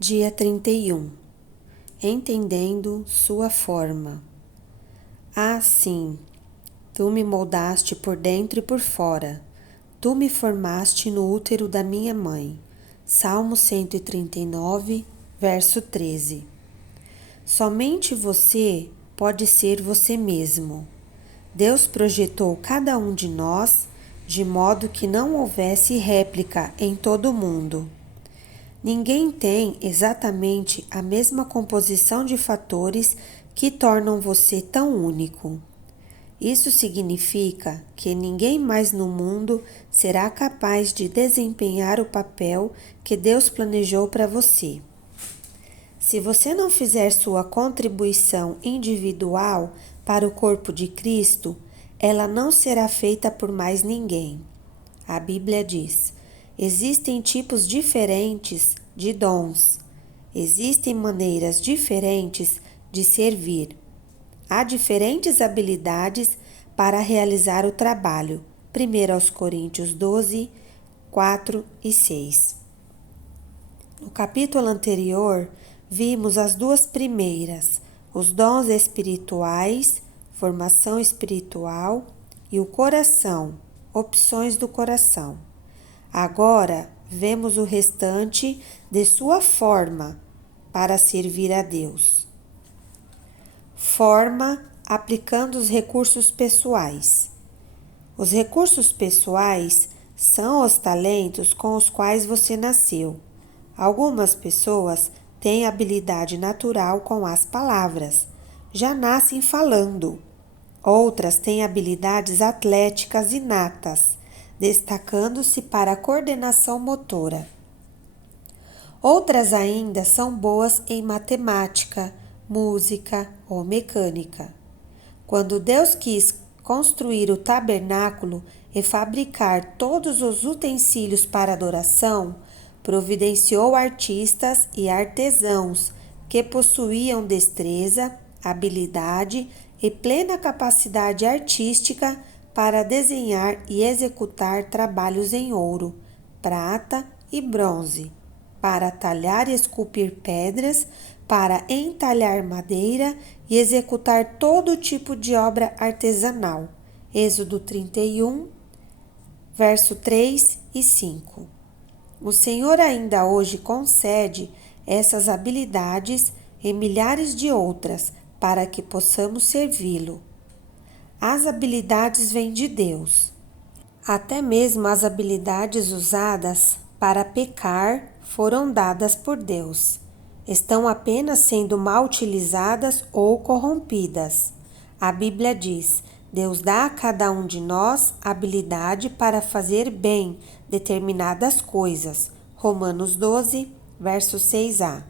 Dia 31. Entendendo sua forma. Ah, sim, tu me moldaste por dentro e por fora. Tu me formaste no útero da minha mãe. Salmo 139, verso 13. Somente você pode ser você mesmo. Deus projetou cada um de nós de modo que não houvesse réplica em todo o mundo. Ninguém tem exatamente a mesma composição de fatores que tornam você tão único. Isso significa que ninguém mais no mundo será capaz de desempenhar o papel que Deus planejou para você. Se você não fizer sua contribuição individual para o corpo de Cristo, ela não será feita por mais ninguém. A Bíblia diz: existem tipos diferentes de dons, existem maneiras diferentes de servir, há diferentes habilidades para realizar o trabalho. 1 Coríntios 12, 4 e 6. No capítulo anterior, vimos as duas primeiras, os dons espirituais, formação espiritual, e o coração, opções do coração. Agora, vemos o restante de sua forma para servir a Deus. Forma aplicando os recursos pessoais. Os recursos pessoais são os talentos com os quais você nasceu. Algumas pessoas têm habilidade natural com as palavras, já nascem falando. Outras têm habilidades atléticas inatas, destacando-se para a coordenação motora. Outras ainda são boas em matemática, música ou mecânica. Quando Deus quis construir o tabernáculo e fabricar todos os utensílios para adoração, providenciou artistas e artesãos que possuíam destreza, habilidade e plena capacidade artística para desenhar e executar trabalhos em ouro, prata e bronze, para talhar e esculpir pedras, para entalhar madeira e executar todo tipo de obra artesanal. Êxodo 31, verso 3 e 5. O Senhor ainda hoje concede essas habilidades e milhares de outras para que possamos servi-lo. As habilidades vêm de Deus. Até mesmo as habilidades usadas para pecar foram dadas por Deus. Estão apenas sendo mal utilizadas ou corrompidas. A Bíblia diz: Deus dá a cada um de nós habilidade para fazer bem determinadas coisas. Romanos 12, verso 6a.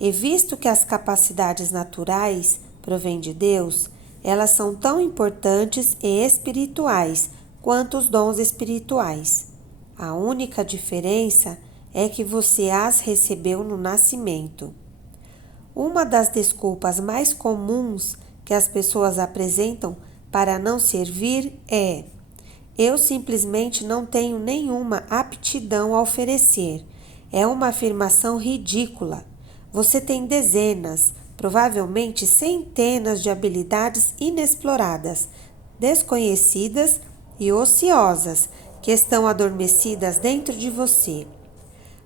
E visto que as capacidades naturais provêm de Deus, elas são tão importantes e espirituais quanto os dons espirituais. A única diferença é que você as recebeu no nascimento. Uma das desculpas mais comuns que as pessoas apresentam para não servir é: eu simplesmente não tenho nenhuma aptidão a oferecer. É uma afirmação ridícula. Você tem dezenas, provavelmente centenas de habilidades inexploradas, desconhecidas e ociosas que estão adormecidas dentro de você.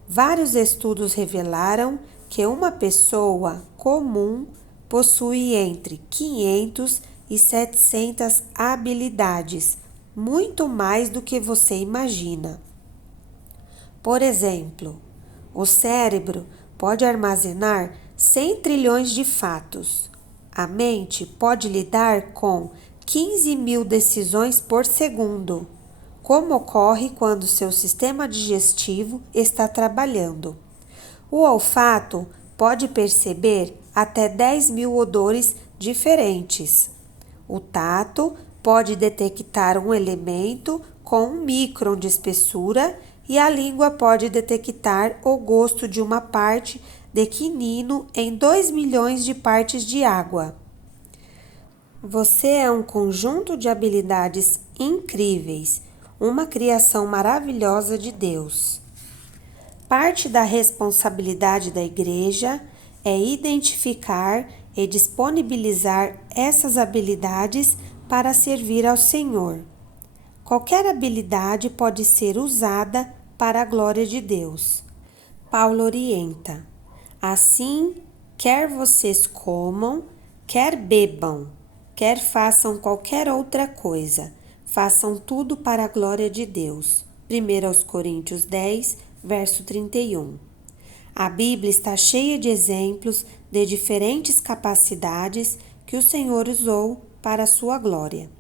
Vários estudos revelaram que uma pessoa comum possui entre 500 e 700 habilidades, muito mais do que você imagina. Por exemplo, o cérebro pode armazenar 100 trilhões de fatos. A mente pode lidar com 15 mil decisões por segundo, como ocorre quando seu sistema digestivo está trabalhando. O olfato pode perceber até 10 mil odores diferentes. O tato pode detectar um elemento com 1 micron de espessura e a língua pode detectar o gosto de uma parte de quinino em 2 milhões de partes de água. Você é um conjunto de habilidades incríveis, uma criação maravilhosa de Deus. Parte da responsabilidade da igreja é identificar e disponibilizar essas habilidades para servir ao Senhor. Qualquer habilidade pode ser usada para a glória de Deus. Paulo orienta: assim, quer vocês comam, quer bebam, quer façam qualquer outra coisa, façam tudo para a glória de Deus. 1 Coríntios 10, verso 31. A Bíblia está cheia de exemplos de diferentes capacidades que o Senhor usou para a sua glória.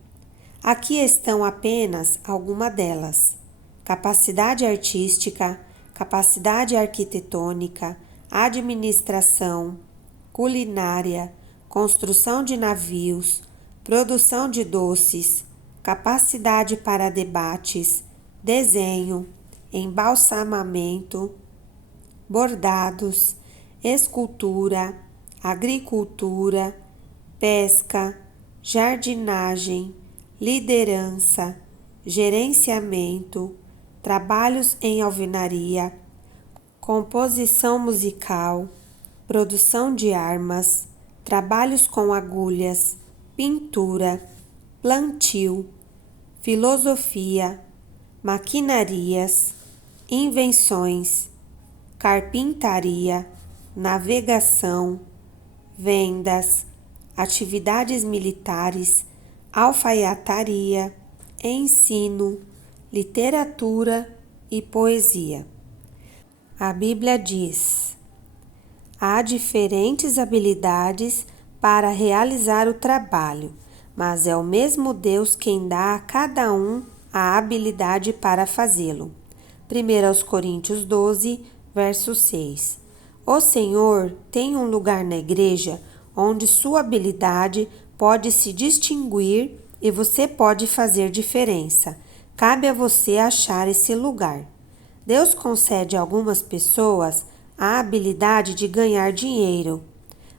Aqui estão apenas algumas delas: capacidade artística, capacidade arquitetônica, administração, culinária, construção de navios, produção de doces, capacidade para debates, desenho, embalsamamento, bordados, escultura, agricultura, pesca, jardinagem, liderança, gerenciamento, trabalhos em alvenaria, composição musical, produção de armas, trabalhos com agulhas, pintura, plantio, filosofia, maquinarias, invenções, carpintaria, navegação, vendas, atividades militares, alfaiataria, ensino, literatura e poesia. A Bíblia diz: há diferentes habilidades para realizar o trabalho, mas é o mesmo Deus quem dá a cada um a habilidade para fazê-lo. 1 Coríntios 12, verso 6. O Senhor tem um lugar na igreja onde sua habilidade pode se distinguir e você pode fazer diferença. Cabe a você achar esse lugar. Deus concede a algumas pessoas a habilidade de ganhar dinheiro.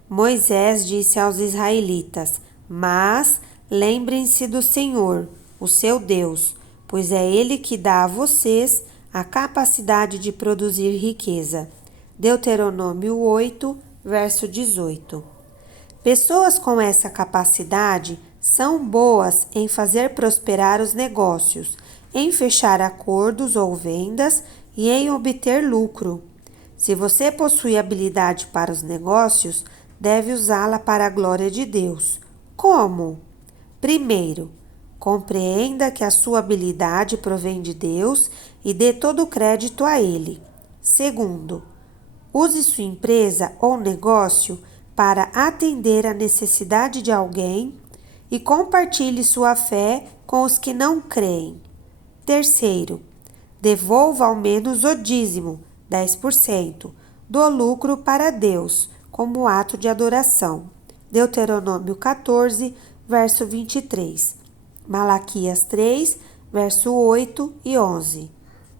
Moisés disse aos israelitas: mas lembrem-se do Senhor, o seu Deus, pois é Ele que dá a vocês a capacidade de produzir riqueza. Deuteronômio 8, verso 18. Pessoas com essa capacidade são boas em fazer prosperar os negócios, em fechar acordos ou vendas e em obter lucro. Se você possui habilidade para os negócios, deve usá-la para a glória de Deus. Como? Primeiro, compreenda que a sua habilidade provém de Deus e dê todo o crédito a Ele. Segundo, use sua empresa ou negócio para atender a necessidade de alguém e compartilhe sua fé com os que não creem. Terceiro, devolva ao menos o dízimo, 10%, do lucro para Deus, como ato de adoração. Deuteronômio 14, verso 23. Malaquias 3, verso 8 e 11.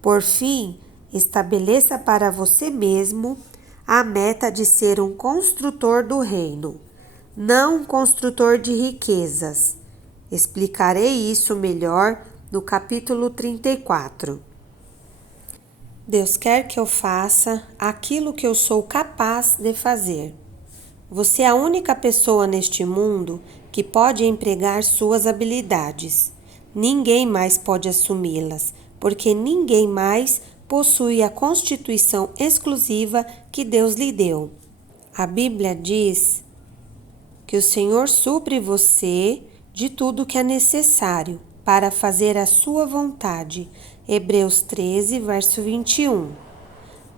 Por fim, estabeleça para você mesmo a meta de ser um construtor do reino, não um construtor de riquezas. Explicarei isso melhor no capítulo 34. Deus quer que eu faça aquilo que eu sou capaz de fazer. Você é a única pessoa neste mundo que pode empregar suas habilidades. Ninguém mais pode assumi-las, porque ninguém mais possui a constituição exclusiva que Deus lhe deu. A Bíblia diz que o Senhor supre você de tudo que é necessário para fazer a sua vontade. Hebreus 13, verso 21.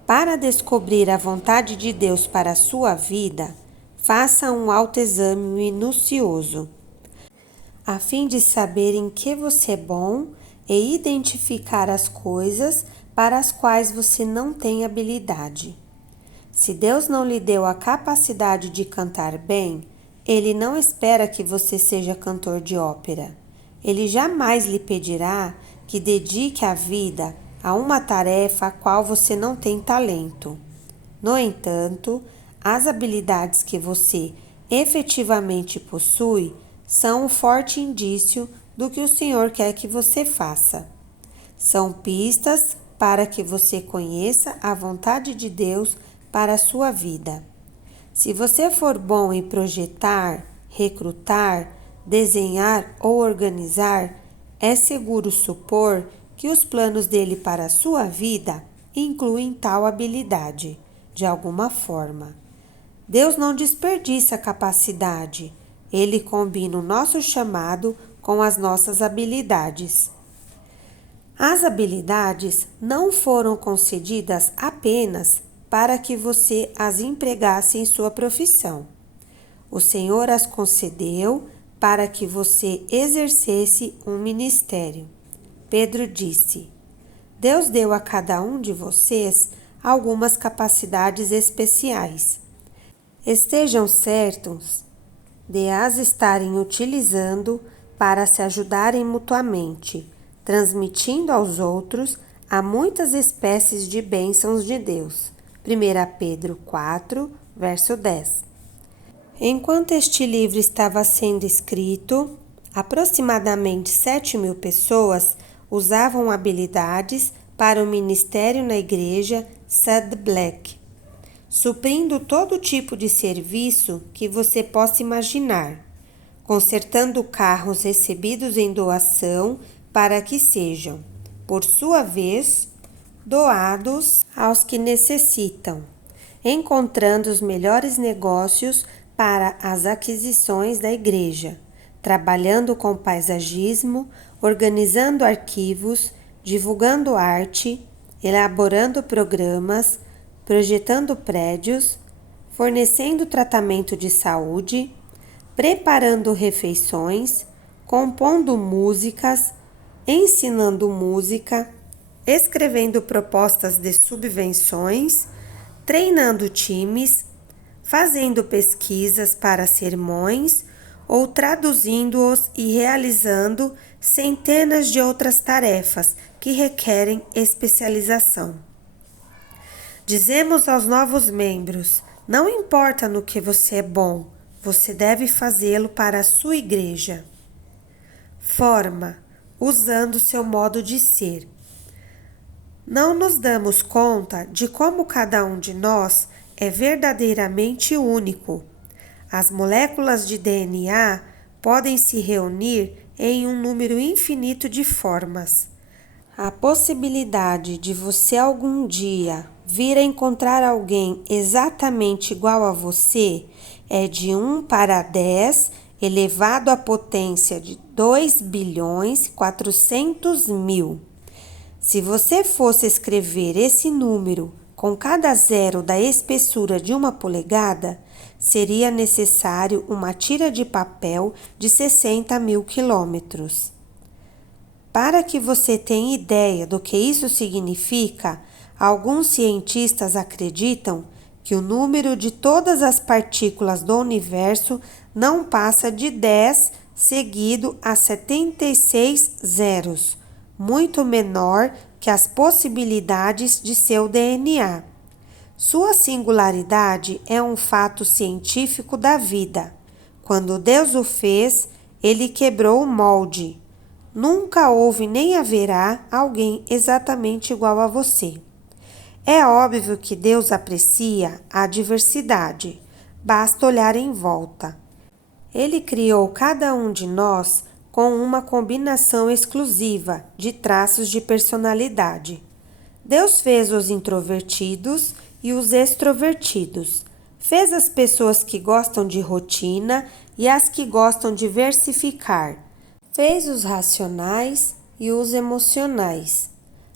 Para descobrir a vontade de Deus para a sua vida, faça um autoexame minucioso, a fim de saber em que você é bom e identificar as coisas para as quais você não tem habilidade. Se Deus não lhe deu a capacidade de cantar bem, Ele não espera que você seja cantor de ópera. Ele jamais lhe pedirá que dedique a vida a uma tarefa a qual você não tem talento. No entanto, as habilidades que você efetivamente possui são um forte indício do que o Senhor quer que você faça. São pistas para que você conheça a vontade de Deus para a sua vida. Se você for bom em projetar, recrutar, desenhar ou organizar, é seguro supor que os planos dele para a sua vida incluem tal habilidade, de alguma forma. Deus não desperdiça capacidade, ele combina o nosso chamado com as nossas habilidades. As habilidades não foram concedidas apenas para que você as empregasse em sua profissão. O Senhor as concedeu para que você exercesse um ministério. Pedro disse: Deus deu a cada um de vocês algumas capacidades especiais. Estejam certos de as estarem utilizando para se ajudarem mutuamente, transmitindo aos outros a muitas espécies de bênçãos de Deus. 1 Pedro 4, verso 10. Enquanto este livro estava sendo escrito, aproximadamente 7.000 pessoas usavam habilidades para o ministério na igreja Sad Black, suprindo todo tipo de serviço que você possa imaginar, consertando carros recebidos em doação para que sejam, por sua vez, doados aos que necessitam, encontrando os melhores negócios para as aquisições da igreja, trabalhando com paisagismo, organizando arquivos, divulgando arte, elaborando programas, projetando prédios, fornecendo tratamento de saúde, preparando refeições, compondo músicas, ensinando música, escrevendo propostas de subvenções, treinando times, fazendo pesquisas para sermões ou traduzindo-os e realizando centenas de outras tarefas que requerem especialização. Dizemos aos novos membros: não importa no que você é bom, você deve fazê-lo para a sua igreja. Forma, usando seu modo de ser. Não nos damos conta de como cada um de nós é verdadeiramente único. As moléculas de DNA podem se reunir em um número infinito de formas. A possibilidade de você algum dia vir a encontrar alguém exatamente igual a você é de 1 para 10 elevado à potência de 2.400.000. Se você fosse escrever esse número com cada zero da espessura de 1 polegada, seria necessário uma tira de papel de 60.000 quilômetros. Para que você tenha ideia do que isso significa, alguns cientistas acreditam que o número de todas as partículas do universo não passa de 10 seguido a 76 zeros, muito menor que as possibilidades de seu DNA. Sua singularidade é um fato científico da vida. Quando Deus o fez, ele quebrou o molde. Nunca houve nem haverá alguém exatamente igual a você. É óbvio que Deus aprecia a diversidade. Basta olhar em volta. Ele criou cada um de nós com uma combinação exclusiva de traços de personalidade. Deus fez os introvertidos e os extrovertidos. Fez as pessoas que gostam de rotina e as que gostam de versificar. Fez os racionais e os emocionais.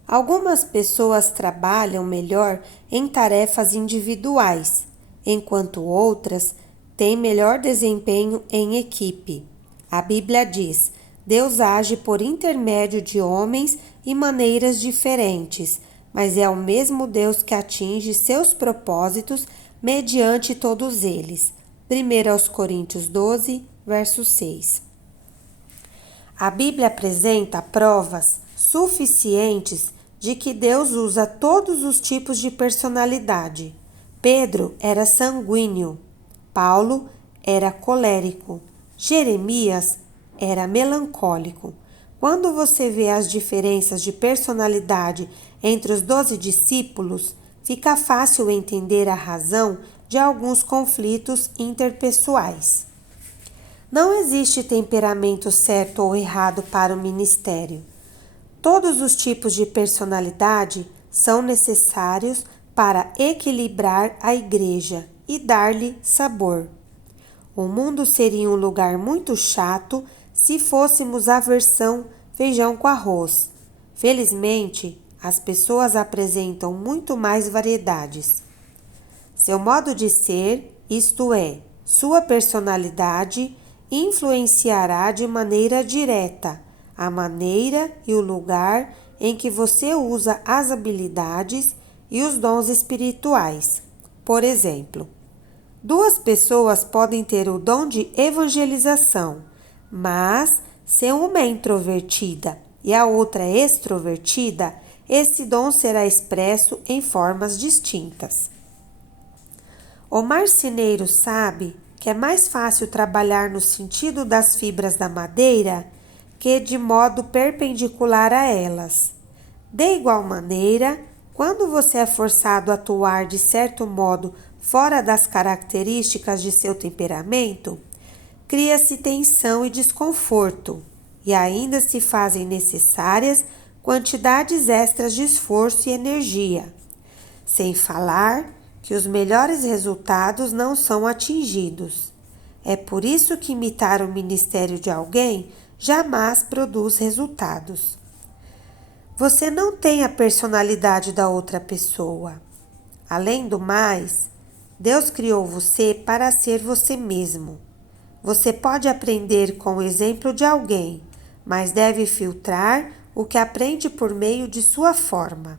Algumas pessoas trabalham melhor em tarefas individuais, enquanto outras têm melhor desempenho em equipe. A Bíblia diz: Deus age por intermédio de homens e maneiras diferentes, mas é o mesmo Deus que atinge seus propósitos mediante todos eles. 1 Coríntios 12, verso 6. A Bíblia apresenta provas suficientes de que Deus usa todos os tipos de personalidade. Pedro era sanguíneo, Paulo era colérico, Jeremias era melancólico, Quando você vê as diferenças de personalidade entre os 12 discípulos, fica fácil entender a razão de alguns conflitos interpessoais. Não existe temperamento certo ou errado para o ministério. Todos os tipos de personalidade são necessários para equilibrar a igreja e dar-lhe sabor. O mundo seria um lugar muito chato se fôssemos a versão feijão com arroz. Felizmente, as pessoas apresentam muito mais variedades. Seu modo de ser, isto é, sua personalidade, influenciará de maneira direta a maneira e o lugar em que você usa as habilidades e os dons espirituais. Por exemplo, duas pessoas podem ter o dom de evangelização, mas se uma é introvertida e a outra é extrovertida, esse dom será expresso em formas distintas. O marceneiro sabe que é mais fácil trabalhar no sentido das fibras da madeira que de modo perpendicular a elas. De igual maneira, quando você é forçado a atuar de certo modo fora das características de seu temperamento, cria-se tensão e desconforto, e ainda se fazem necessárias quantidades extras de esforço e energia, sem falar que os melhores resultados não são atingidos. É por isso que imitar o ministério de alguém jamais produz resultados. Você não tem a personalidade da outra pessoa. Além do mais, Deus criou você para ser você mesmo. Você pode aprender com o exemplo de alguém, mas deve filtrar o que aprende por meio de sua forma.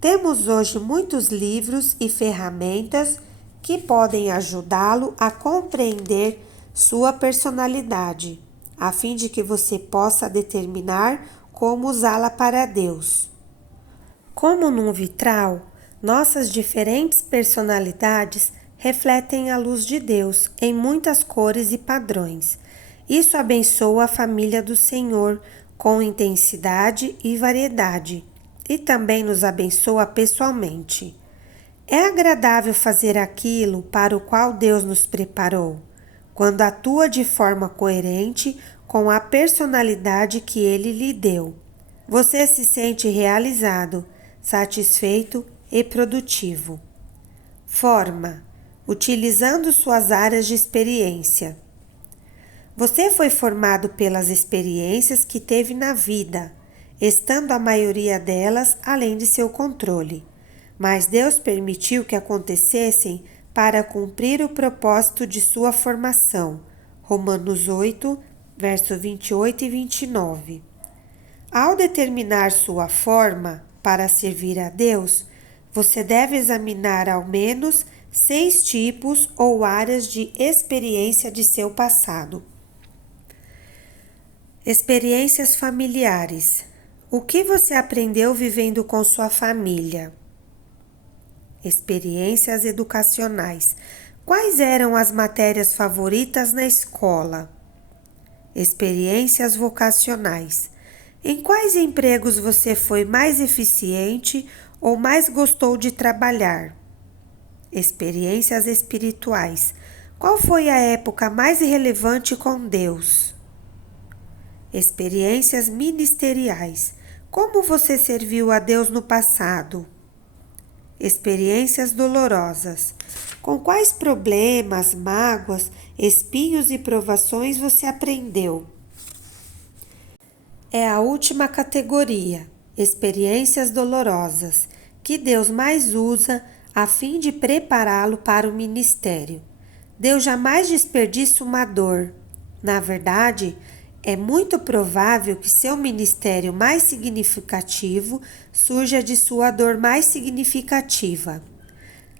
Temos hoje muitos livros e ferramentas que podem ajudá-lo a compreender sua personalidade, a fim de que você possa determinar como usá-la para Deus. Como num vitral, nossas diferentes personalidades refletem a luz de Deus em muitas cores e padrões. Isso abençoa a família do Senhor com intensidade e variedade, e também nos abençoa pessoalmente. É agradável fazer aquilo para o qual Deus nos preparou, quando atua de forma coerente com a personalidade que Ele lhe deu. Você se sente realizado, satisfeito e produtivo. Forma, utilizando suas áreas de experiência. Você foi formado pelas experiências que teve na vida, estando a maioria delas além de seu controle. Mas Deus permitiu que acontecessem para cumprir o propósito de sua formação. Romanos 8, verso 28 e 29. Ao determinar sua forma para servir a Deus, você deve examinar ao menos 6 tipos ou áreas de experiência de seu passado. Experiências familiares. O que você aprendeu vivendo com sua família? Experiências educacionais. Quais eram as matérias favoritas na escola? Experiências vocacionais. Em quais empregos você foi mais eficiente ou mais gostou de trabalhar? Experiências espirituais. Qual foi a época mais relevante com Deus? Experiências ministeriais. Como você serviu a Deus no passado? Experiências dolorosas. Com quais problemas, mágoas, espinhos e provações você aprendeu? É a última categoria, experiências dolorosas, que Deus mais usa a fim de prepará-lo para o ministério. Deus jamais desperdiça uma dor. Na verdade, é muito provável que seu ministério mais significativo surja de sua dor mais significativa.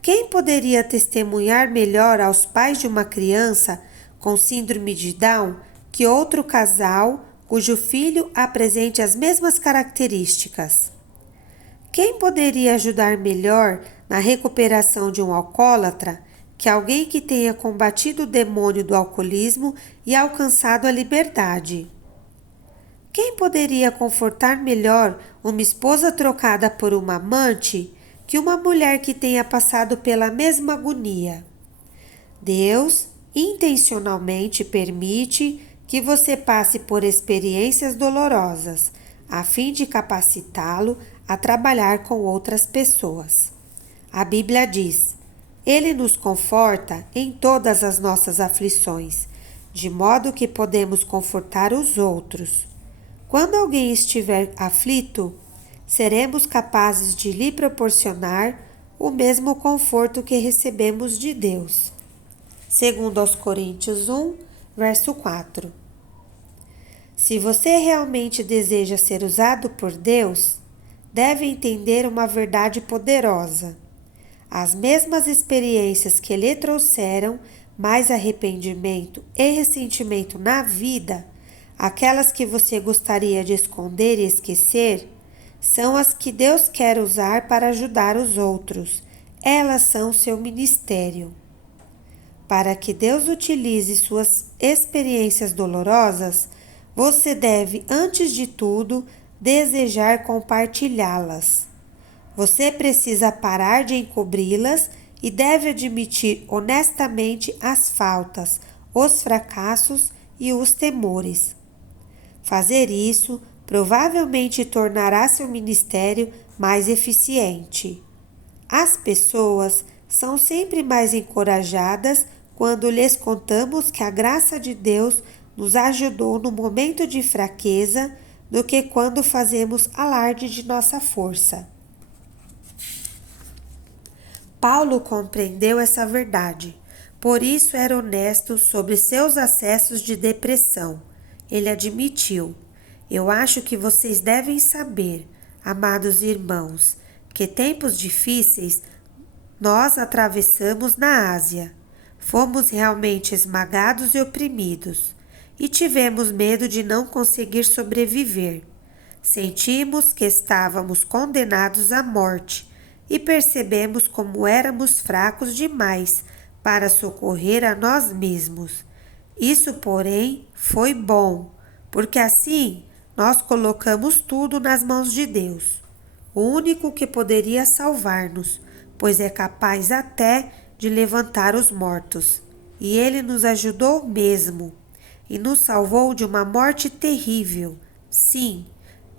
Quem poderia testemunhar melhor aos pais de uma criança com síndrome de Down que outro casal cujo filho apresente as mesmas características? Quem poderia ajudar melhor na recuperação de um alcoólatra que alguém que tenha combatido o demônio do alcoolismo e alcançado a liberdade? Quem poderia confortar melhor uma esposa trocada por uma amante que uma mulher que tenha passado pela mesma agonia? Deus intencionalmente permite que você passe por experiências dolorosas, a fim de capacitá-lo a trabalhar com outras pessoas. A Bíblia diz: Ele nos conforta em todas as nossas aflições, de modo que podemos confortar os outros. Quando alguém estiver aflito, seremos capazes de lhe proporcionar o mesmo conforto que recebemos de Deus. Segundo aos Coríntios 1, verso 4. Se você realmente deseja ser usado por Deus, deve entender uma verdade poderosa. As mesmas experiências que lhe trouxeram mais arrependimento e ressentimento na vida, aquelas que você gostaria de esconder e esquecer, são as que Deus quer usar para ajudar os outros. Elas são seu ministério. Para que Deus utilize suas experiências dolorosas, você deve, antes de tudo, desejar compartilhá-las. Você precisa parar de encobri-las e deve admitir honestamente as faltas, os fracassos e os temores. Fazer isso provavelmente tornará seu ministério mais eficiente. As pessoas são sempre mais encorajadas quando lhes contamos que a graça de Deus nos ajudou no momento de fraqueza do que quando fazemos alarde de nossa força. Paulo compreendeu essa verdade, por isso era honesto sobre seus acessos de depressão. Ele admitiu: Eu acho que vocês devem saber, amados irmãos, que tempos difíceis nós atravessamos na Ásia. Fomos realmente esmagados e oprimidos, e tivemos medo de não conseguir sobreviver. Sentimos que estávamos condenados à morte e percebemos como éramos fracos demais para socorrer a nós mesmos. Isso, porém, foi bom, porque assim nós colocamos tudo nas mãos de Deus, o único que poderia salvar-nos, pois é capaz até de levantar os mortos. E Ele nos ajudou mesmo, e nos salvou de uma morte terrível. Sim,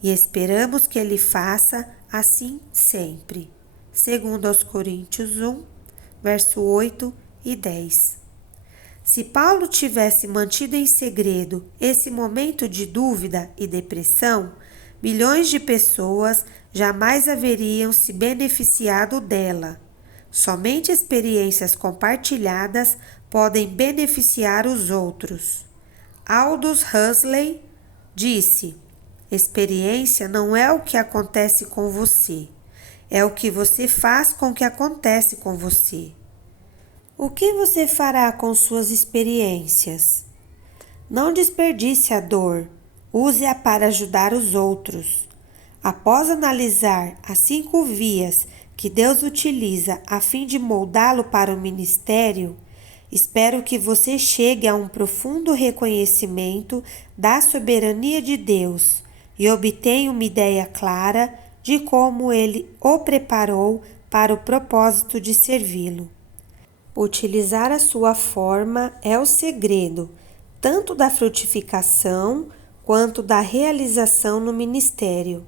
e esperamos que Ele faça assim sempre. Segundo aos Coríntios 1, verso 8 e 10. Se Paulo tivesse mantido em segredo esse momento de dúvida e depressão, milhões de pessoas jamais haveriam se beneficiado dela. Somente experiências compartilhadas podem beneficiar os outros. Aldous Huxley disse: experiência não é o que acontece com você, é o que você faz com o que acontece com você. O que você fará com suas experiências? Não desperdice a dor, use-a para ajudar os outros. Após analisar as 5 vias que Deus utiliza a fim de moldá-lo para o ministério, espero que você chegue a um profundo reconhecimento da soberania de Deus e obtenha uma ideia clara de como Ele o preparou para o propósito de servi-lo. Utilizar a sua forma é o segredo, tanto da frutificação quanto da realização no ministério.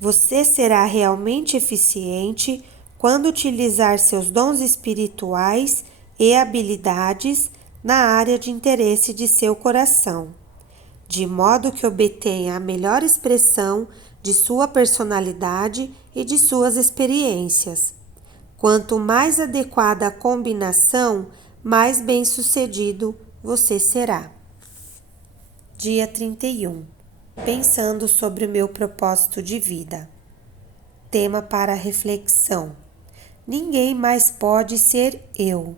Você será realmente eficiente quando utilizar seus dons espirituais e habilidades na área de interesse de seu coração, de modo que obtenha a melhor expressão de sua personalidade e de suas experiências. Quanto mais adequada a combinação, mais bem-sucedido você será. Dia 31. Pensando sobre o meu propósito de vida. Tema para reflexão: ninguém mais pode ser eu.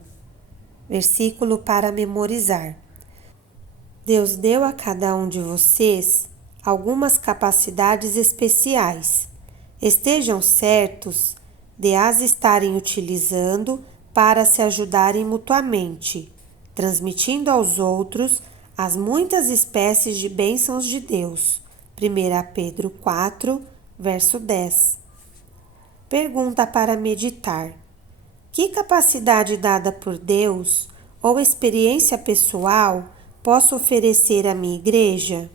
Versículo para memorizar. Deus deu a cada um de vocês algumas capacidades especiais. Estejam certos de as estarem utilizando para se ajudarem mutuamente, transmitindo aos outros as muitas espécies de bênçãos de Deus. 1 Pedro 4, verso 10. Pergunta para meditar: que capacidade dada por Deus ou experiência pessoal posso oferecer à minha igreja?